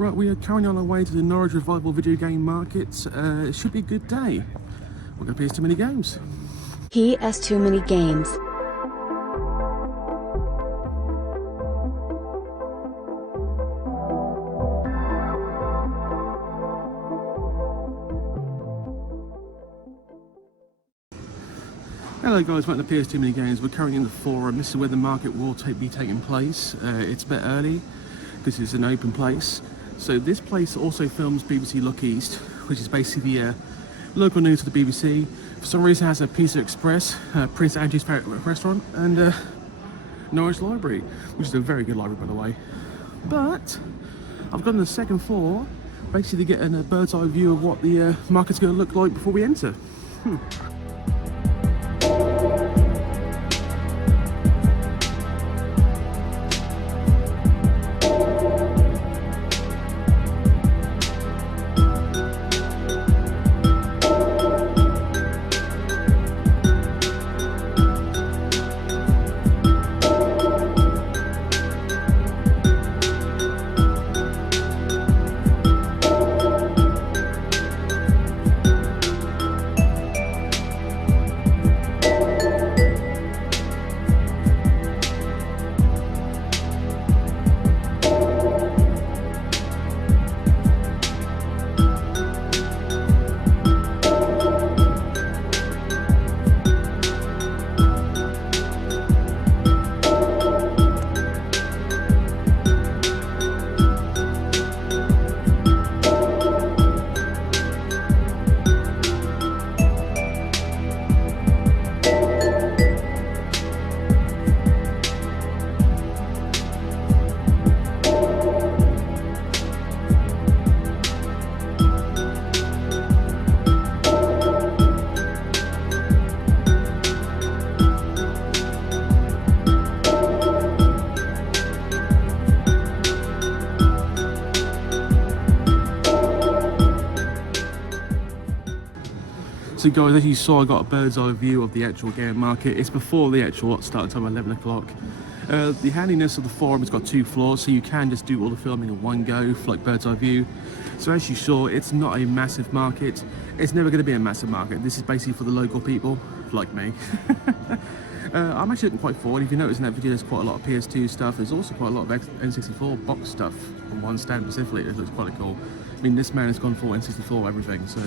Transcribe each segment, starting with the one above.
Right, we are currently on our way to the Norwich Revival video game market. It should be a good day. We're going to PS Too Many Games. PS Too Many Games. Hello guys, welcome to PS Too Many Games. We're currently in the forum. This is where the market will be taking place. It's a bit early because it's an open place. So this place also films BBC Look East, which is basically the local news for the BBC. For some reason it has a Pizza Express, Prince Andrew's favourite restaurant, and Norwich Library, which is a very good library by the way. But I've gone to the second floor, basically to get a bird's eye view of what the market's going to look like before we enter. So guys, as you saw, I got a bird's eye view of the actual game market. It's before the actual start time, 11 o'clock. The handiness of the forum has got 2 floors, so you can just do all the filming in one go for like bird's eye view. So as you saw, it's not a massive market. It's never going to be a massive market. This is basically for the local people, like me. I'm actually looking quite forward. If you notice in that video, there's quite a lot of PS2 stuff. There's also quite a lot of N64 box stuff on one stand specifically. It looks quite cool. I mean, this man has gone for N64 everything, so...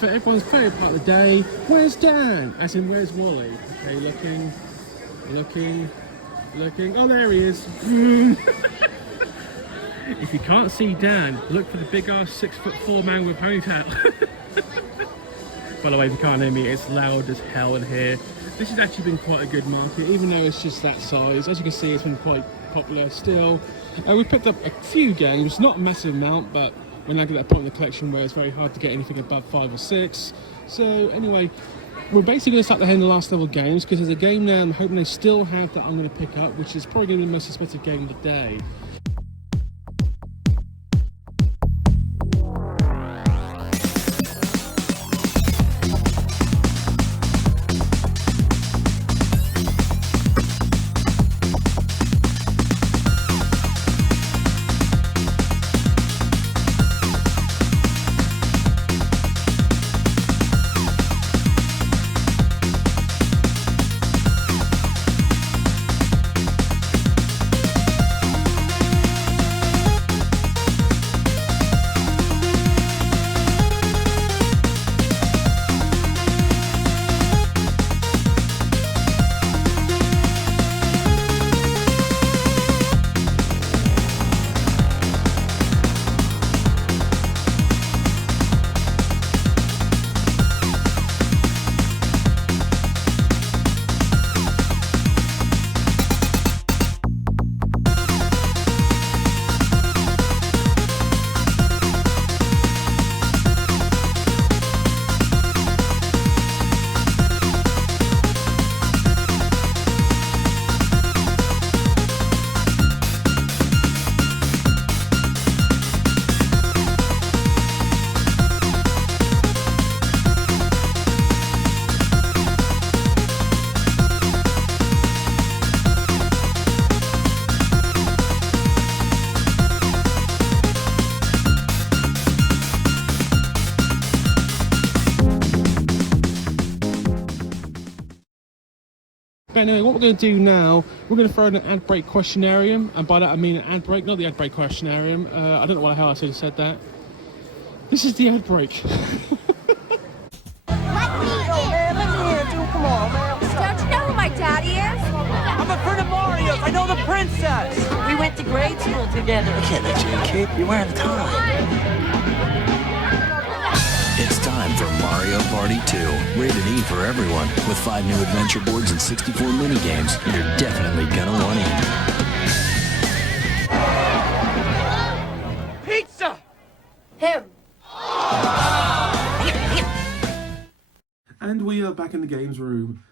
for everyone's favourite part of the day. Where's Dan? As in, where's Wally? Okay, looking. Oh, there he is. If you can't see Dan, look for the big ass 6'4" man with ponytail. By the way, if you can't hear me, it's loud as hell in here. This has actually been quite a good market, even though it's just that size. As you can see, it's been quite popular still. We picked up a few games, not a massive amount, but we're now at that point in the collection where it's very hard to get anything above 5 or 6. So anyway, we're basically going to start the hand the last level games, because there's a game now I'm hoping they still have that I'm going to pick up, which is probably going to be the most expensive game of the day. But anyway, what we're going to do now, we're going to throw in an ad break questionarium, and by that I mean an ad break, not the ad break questionarium. I don't know why the hell I should have said that. This is the ad break. Let me in, dude. Come on, man. Don't you know who my daddy is? I'm a friend of Mario's. I know the princess. We went to grade school together. I can't let you in, kid. You're wearing a tie. It's time for Mario Party 2, rated E for everyone, with 5 new adventure boards and 64 minigames. You're definitely gonna want in. Pizza! Him. And we are back in the games room.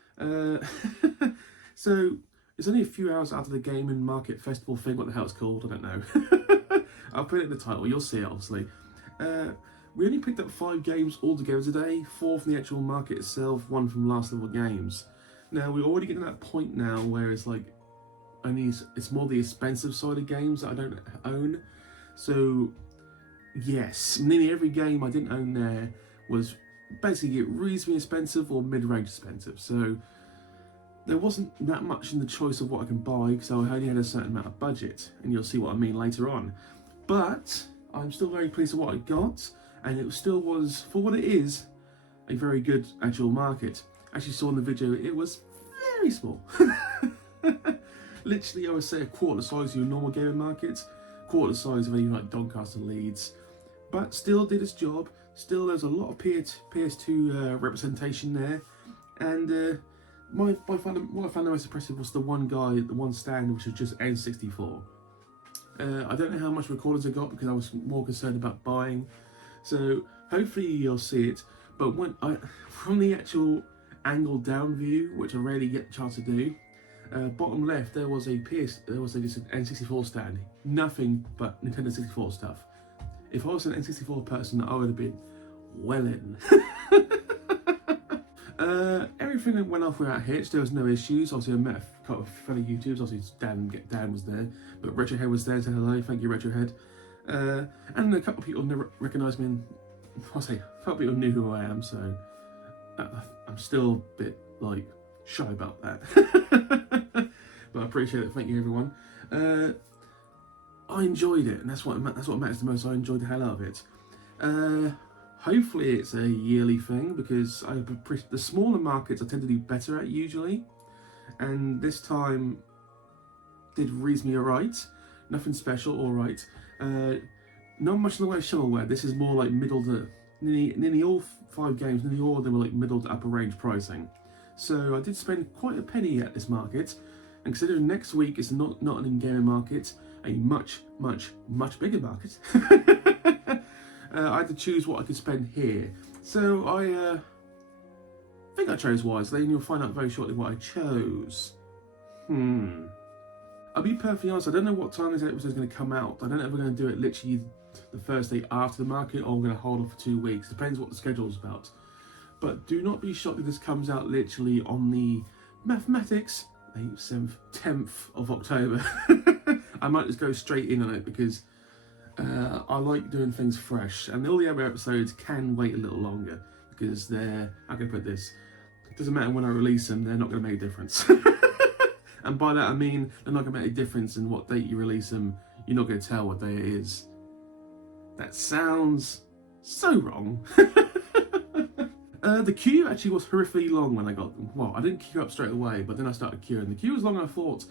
So, it's only a few hours after the Game and Market Festival thing, what the hell it's called, I don't know. I'll put it in the title, you'll see it obviously. We only picked up 5 games altogether today, 4 from the actual market itself, 1 from last level games. Now, we're already getting to that point now where it's like, it's more the expensive side of games that I don't own. So, yes, nearly every game I didn't own there was basically reasonably expensive or mid-range expensive. So, there wasn't that much in the choice of what I can buy because I only had a certain amount of budget, and you'll see what I mean later on. But I'm still very pleased with what I got, and it still was, for what it is, a very good actual market. As you saw in the video, it was very small. Literally, I would say a quarter the size of your normal gaming market, quarter the size of any like Doncaster Leeds, but still did its job. Still, there's a lot of PS2 representation there, and what I found the most impressive was the one stand which was just N64. I don't know how much recordings I got because I was more concerned about buying, so hopefully you'll see it. But from the actual angled down view, which I rarely get a chance to do, bottom left there was just an N64 stand, nothing but Nintendo 64 stuff. If I was an N64 person, I would have been well in. Everything went off without hitch. There was no issues. Obviously, I met a couple of fellow YouTubers. Obviously, Dan was there, but Retrohead was there. So hello, thank you, Retrohead. And a couple of people never recognised me. And a couple of people knew who I am. So I'm still a bit like shy about that. But I appreciate it. Thank you, everyone. I enjoyed it, and that's what matters the most. I enjoyed the hell out of it. Hopefully it's a yearly thing, because the smaller markets I tend to do better at usually, and this time did reasonably alright. Nothing special, alright. Not much in the way of shovelware. This is more like middle to nearly all 5 games, nearly all of them were like middle to upper range pricing. So I did spend quite a penny at this market, and considering next week is not an in-game market, a much bigger market. I had to choose what I could spend here. So I think I chose wisely, and you'll find out very shortly what I chose. I'll be perfectly honest, I don't know what time this episode is going to come out. I don't know if we're going to do it literally the Thursday after the market, or I'm going to hold off for 2 weeks. Depends what the schedule's about. But do not be shocked if this comes out literally on the mathematics 8th, 7th, 10th of October. I might just go straight in on it, because I like doing things fresh, and all the other episodes can wait a little longer, because they're, how can I put this, it doesn't matter when I release them, they're not going to make a difference. And by that I mean they're not going to make a difference in what date you release them. You're not going to tell what day it is. That sounds so wrong. The queue actually was horrifically long when I got them. Well, I didn't queue up straight away, but then I started queuing. The queue was longer than I thought.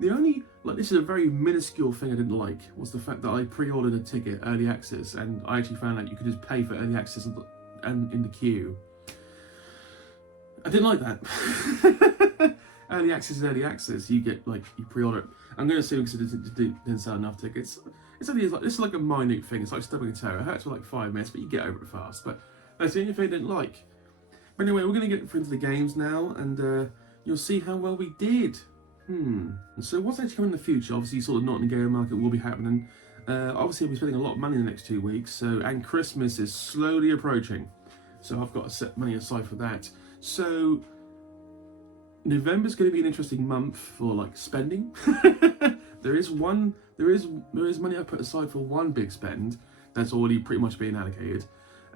The only, this is a very minuscule thing I didn't like, was the fact that I pre-ordered a ticket, early access, and I actually found out you could just pay for early access and in the queue. I didn't like that. Early access is early access. You get, you pre-order it. I'm going to assume because it didn't sell enough tickets. It's only this is like a minute thing. It's like stubbing a toe. It hurts for 5 minutes, but you get over it fast. But that's the only thing I didn't like. But anyway, we're going to get into the games now, and you'll see how well we did. So what's actually coming in the future? Obviously, you saw the not in game market will be happening. Obviously, I'll be spending a lot of money in the next 2 weeks. And Christmas is slowly approaching. So I've got to set money aside for that. So November's going to be an interesting month for spending. there is money I put aside for one big spend that's already pretty much being allocated,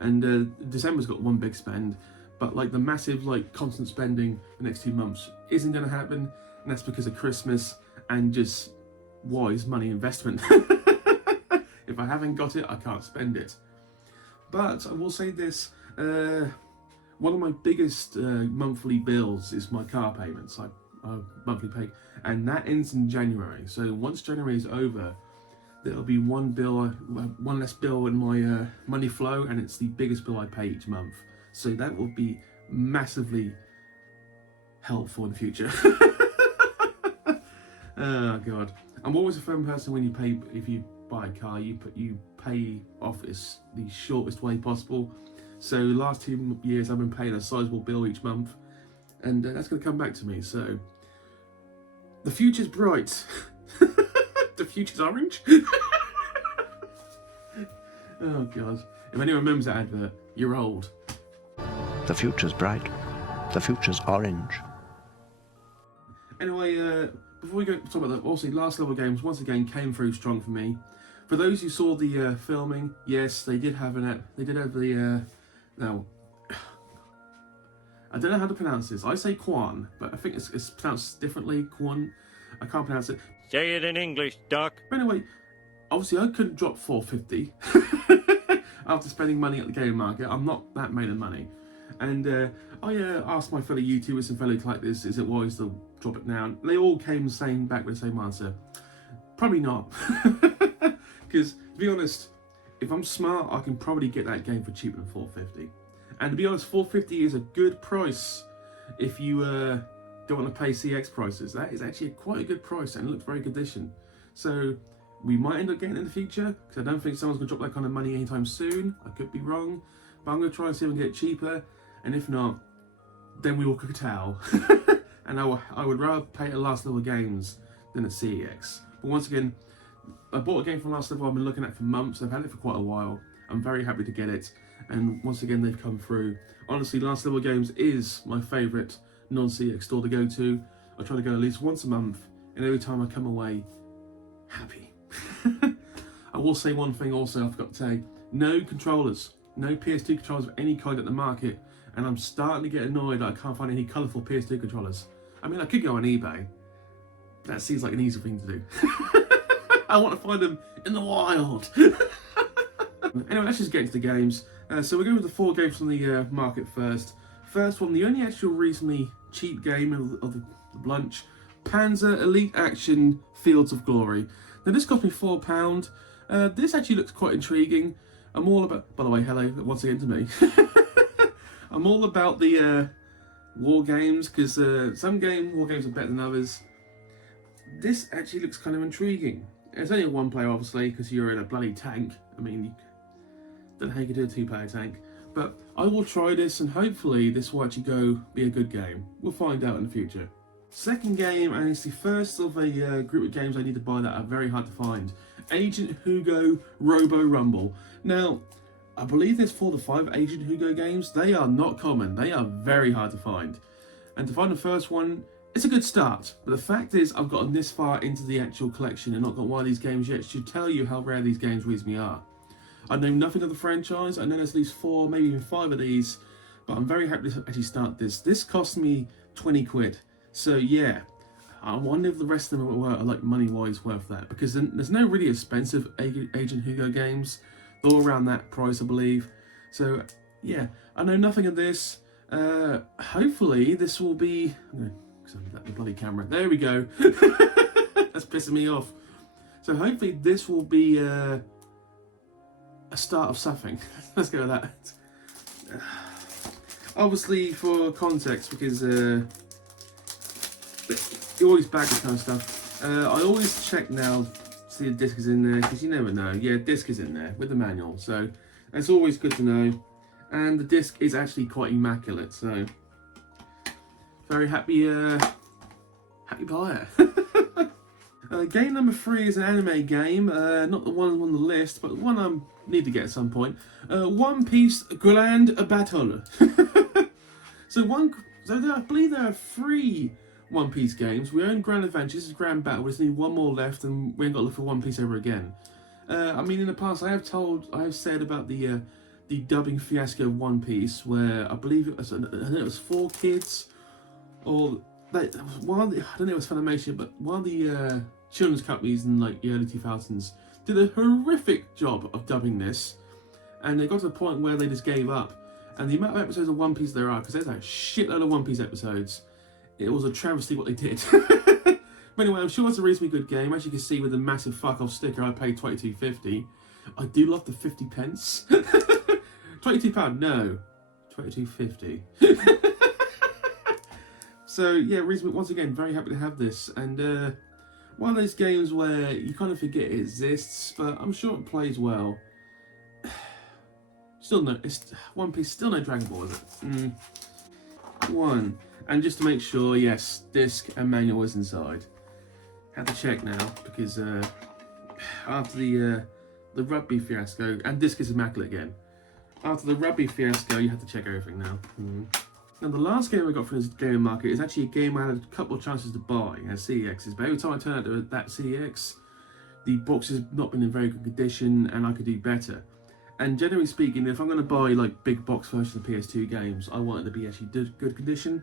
and December's got one big spend, but the massive constant spending the next 2 months isn't going to happen, and that's because of Christmas and just wise money investment. If I haven't got it, I can't spend it. But I will say this. One of my biggest monthly bills is my car payments, monthly pay, and that ends in January. So once January is over, there'll be one less bill in my money flow, and it's the biggest bill I pay each month. So that will be massively helpful in the future. Oh God! I'm always a firm person when you pay. If you buy a car, you pay off the shortest way possible. So the last 2 years I've been paying a sizable bill each month, and that's going to come back to me. So the future's bright. The future's orange. Oh God! If anyone remembers that advert, you're old. The future's bright. The future's orange. Anyway, before we go talk about that, obviously last level games once again came through strong for me. For those who saw the filming, yes, they did have the. Now, I don't know how to pronounce this. I say Quan, but I think it's pronounced differently. Quan. I can't pronounce it. Say it in English, Doc. But anyway, obviously I couldn't drop $4.50 after spending money at the game market. I'm not that made of money. And I asked my fellow YouTubers and fellow collectors, is it wise to drop it now? And they all came back with the same answer. Probably not. Because, to be honest, if I'm smart, I can probably get that game for cheaper than $4.50. And to be honest, $4.50 is a good price if you don't want to pay CX prices. That is actually quite a good price, and it looks very good condition. So we might end up getting it in the future, because I don't think someone's going to drop that kind of money anytime soon. I could be wrong, but I'm going to try and see if I can get it cheaper. And if not, then we will curtail. And I would rather pay at last level games than at CEX. But once again, I bought a game from last level I've been looking at for months. I've had it for quite a while. I'm very happy to get it. And once again, they've come through. Honestly, last level games is my favourite non-CX store to go to. I try to go at least once a month, and every time I come away happy. I will say one thing also I forgot to say. No controllers. No PS2 controllers of any kind at the market. And I'm starting to get annoyed that I can't find any colourful PS2 controllers. I mean, I could go on eBay. That seems like an easy thing to do. I want to find them in the wild. Anyway, let's just get into the games. So we're going with the 4 games from the market first. First one, the only actual reasonably cheap game of the bunch, Panzer Elite Action Fields of Glory. Now this cost me £4. This actually looks quite intriguing. I'm all about, by the way, hello once again to me. I'm all about the war games, because some war games are better than others. This actually looks kind of intriguing. It's only a 1-player, obviously, because you're in a bloody tank. I mean, you don't know how you can do a 2-player tank. But I will try this, and hopefully this will actually be a good game. We'll find out in the future. Second game, and it's the first of a group of games I need to buy that are very hard to find. Agent Hugo Robo Rumble. Now, I believe there's 4 to 5 Agent Hugo games. They are not common. They are very hard to find. And to find the first one, it's a good start. But the fact is, I've gotten this far into the actual collection and not got one of these games yet. It should tell you how rare these games reasonably are. I know nothing of the franchise. I know there's at least 4, maybe even 5 of these. But I'm very happy to actually start this. This cost me 20 quid. So yeah, I wonder if the rest of them are like money-wise worth that. Because there's no really expensive Agent Hugo games. They're all around that price, I believe. So yeah, I know nothing of this. Hopefully this will be... the bloody camera. There we go. That's pissing me off. So hopefully this will be a start of something. Let's go with that. Obviously, for context, because you always bag this kind of stuff. I always check now, see the disc is in there, because you never know. Yeah, disc is in there with the manual, so that's always good to know. And the disc is actually quite immaculate, so very happy buyer. Game number 3 is an anime game, not the one on the list, but the one I need to get at some point. One Piece Grand Battle. So I believe there are 3 One Piece games. We own Grand Adventures, this is Grand Battle. We just need 1 more left, and we ain't got to look for One Piece ever again. I mean, in the past, I have said about the dubbing fiasco of One Piece, where I believe it was 4 kids. Or I don't know if it was Funimation, but one of the children's companies in like the early 2000s did a horrific job of dubbing this, and they got to the point where they just gave up. And the amount of episodes of One Piece there are, because there's a shitload of One Piece episodes, it was a travesty what they did. But anyway, I'm sure it's a reasonably good game. As you can see with the massive fuck off sticker, I paid £22.50. I do love the 50 pence. £22, no, £22.50. So yeah, once again, very happy to have this, and one of those games where you kind of forget it exists, but I'm sure it plays well. Still no, it's One Piece, still no Dragon Ball, is it? One, and just to make sure, yes, disc and manual is inside. Have to check now, because after the rugby fiasco, and disc is immaculate again. After the rugby fiasco, you have to check everything now. Now the last game I got from this gaming market is actually a game I had a couple of chances to buy as CEXs, but every time I turn out to that CEX, the box has not been in very good condition and I could do better. And generally speaking, if I'm going to buy like big box versions of PS2 games, I want it to be actually good condition.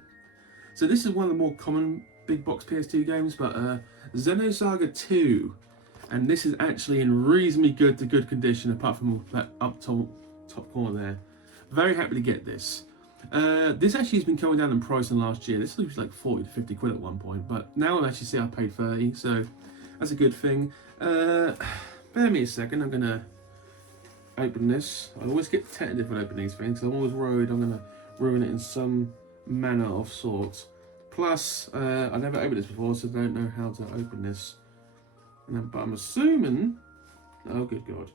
So this is one of the more common big box PS2 games, but Xenosaga 2, and this is actually in reasonably good to good condition apart from that up top corner there. Very happy to get this. This actually has been coming down in price in last year. This was like 40 to 50 quid at one point, but now I actually see I paid 30, so that's a good thing. Bear me a second, I'm gonna open this. I always get tentative when I open these things, so I'm always worried I'm gonna ruin it in some manner of sorts. Plus, I've never opened this before, so I don't know how to open this. But I'm assuming... Oh, good God.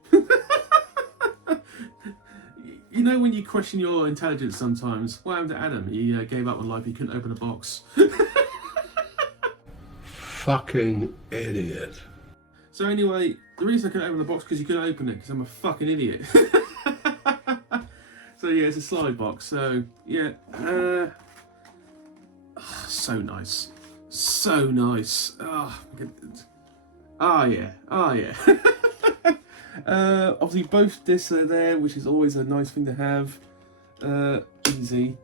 You know when you question your intelligence sometimes? What happened to Adam? He gave up on life, he couldn't open a box. Fucking idiot. So anyway, the reason I couldn't open the box because you couldn't open it because I'm a fucking idiot. So yeah, it's a slide box. So yeah, so nice, so nice. Yeah. Obviously both discs are there, which is always a nice thing to have. Easy.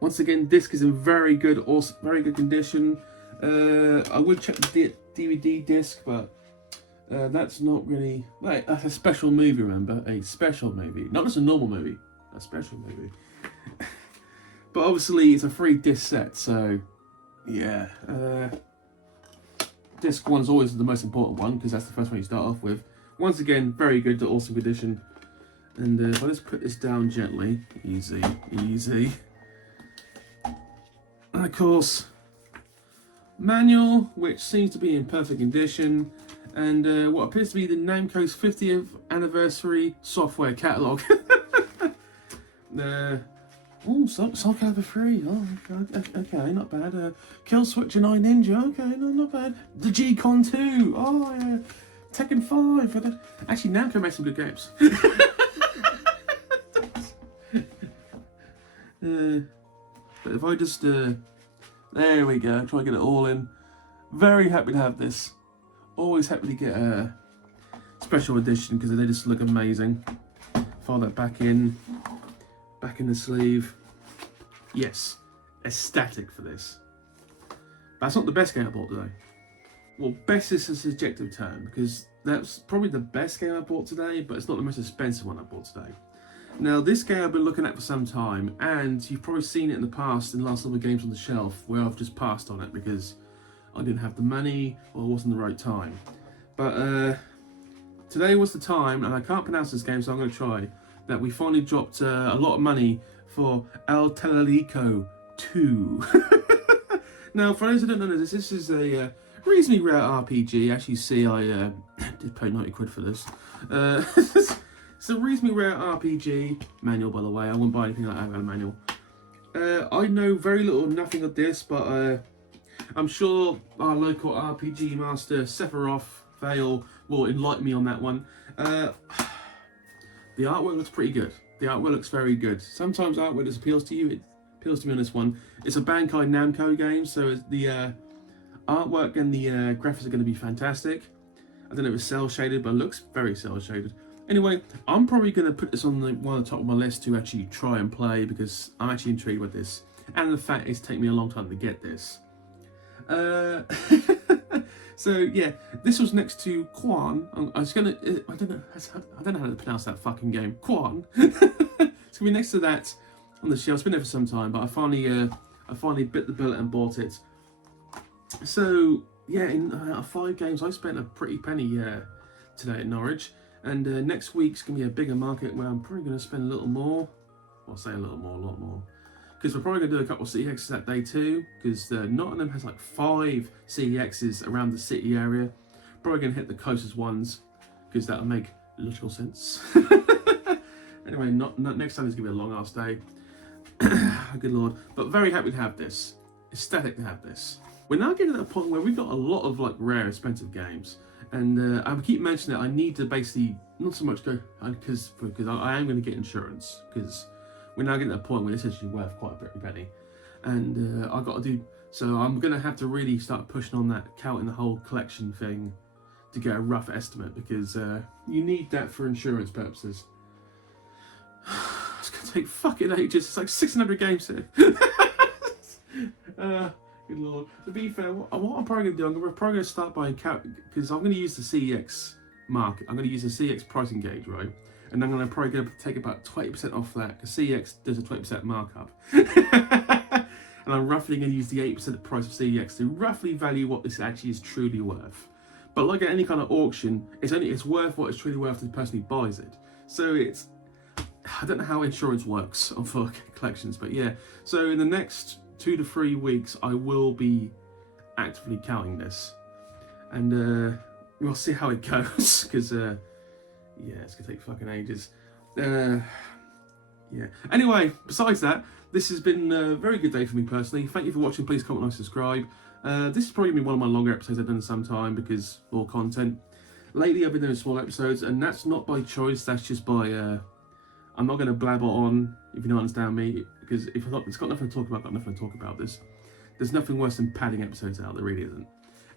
Once again, disc is in very good condition. I would check the DVD disc, but That's not really... Wait, that's a special movie, remember? A special movie. Not just a normal movie. A special movie. But obviously, it's a free disc set, so... Yeah. Disc 1's always the most important one, because that's the first one you start off with. Once again, very good to awesome condition. And if I just put this down gently... Easy, easy. And of course... Manual, which seems to be in perfect condition. And what appears to be the Namco's 50th anniversary software catalogue. Oh, Soul Calibur 3. Oh, okay, not bad. Kill Switch and I Ninja. Okay, no, not bad. The G-Con 2. Oh, yeah. Tekken 5. Actually, Namco makes some good games. But if I just... there we go. Try to get it all in. Very happy to have this. Always happy to get a special edition because they just look amazing. File that back in the sleeve. Yes, ecstatic for this. That's not the best game I bought today. Well, best is a subjective term because that's probably the best game I bought today, but it's not the most expensive one I bought today. Now, this game I've been looking at for some time, and you've probably seen it in the past in the last other games on the shelf where I've just passed on it because I didn't have the money or it wasn't the right time. But today was the time, and I can't pronounce this game, so I'm going to try, that we finally dropped a lot of money for El Telerico 2. Now, for those who don't know this is a reasonably rare RPG. As you see, I did pay 90 quid for this. It's a reasonably rare RPG. Manual, by the way. I wouldn't buy anything like that without a manual. I know very little or nothing of this, but I'm sure our local RPG master, Sephiroth Vale, will enlighten me on that one. The artwork looks pretty good. The artwork looks very good. Sometimes artwork just appeals to you. It appeals to me on this one. It's a Bandai Namco game, so the artwork and the graphics are going to be fantastic. I don't know if it's cel shaded, but it looks very cel shaded. Anyway, I'm probably going to put this on one of the top of my list to actually try and play because I'm actually intrigued with this. And the fact it's taken me a long time to get this. So yeah, this was next to Quan. I don't know how to pronounce that fucking game. Quan. It's gonna be next to that on the shelf. It's been there for some time, but I finally bit the bullet and bought it. So yeah, in 5 games, I spent a pretty penny today at Norwich. And next week's going to be a bigger market where I'm probably going to spend a little more. I'll say a lot more. Because we're probably going to do a couple of CEXs that day too. Because Nottingham has like 5 CEXs around the city area. Probably going to hit the closest ones. Because that'll make logical sense. Anyway, next time is going to be a long ass day. Good lord. But very happy to have this. Ecstatic to have this. We're now getting to a point where we've got a lot of like rare, expensive games. And I keep mentioning that I need to basically not so much go because I am going to get insurance because we're now getting to a point where it's actually worth quite a bit of penny, and I've got to do so. I'm going to have to really start pushing on that, counting the whole collection thing to get a rough estimate because you need that for insurance purposes. It's going to take fucking ages. It's like 600 games here. Good lord. To be fair, what I'm probably going to do, I'm probably going to start buying because I'm going to use the CEX market. I'm going to use the CEX pricing gauge, right? And I'm going to probably take about 20% off that because CEX does a 20% markup. And I'm roughly going to use the 8% price of CEX to roughly value what this actually is truly worth. But like at any kind of auction, it's worth what it's truly worth to the person who buys it. So I don't know how insurance works for collections, but yeah. So in the next 2 to 3 weeks, I will be actively counting this, and we'll see how it goes. Because yeah, it's gonna take fucking ages. Yeah. Anyway, besides that, this has been a very good day for me personally. Thank you for watching. Please comment, like, subscribe. This is probably been one of my longer episodes I've done in some time because more content. Lately, I've been doing small episodes, and that's not by choice. That's just by I'm not going to blabber on, if you don't understand me, because if it's got nothing to talk about, I've got nothing to talk about. There's nothing worse than padding episodes out, there really isn't.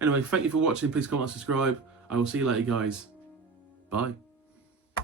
Anyway, thank you for watching, please comment and subscribe. I will see you later, guys. Bye.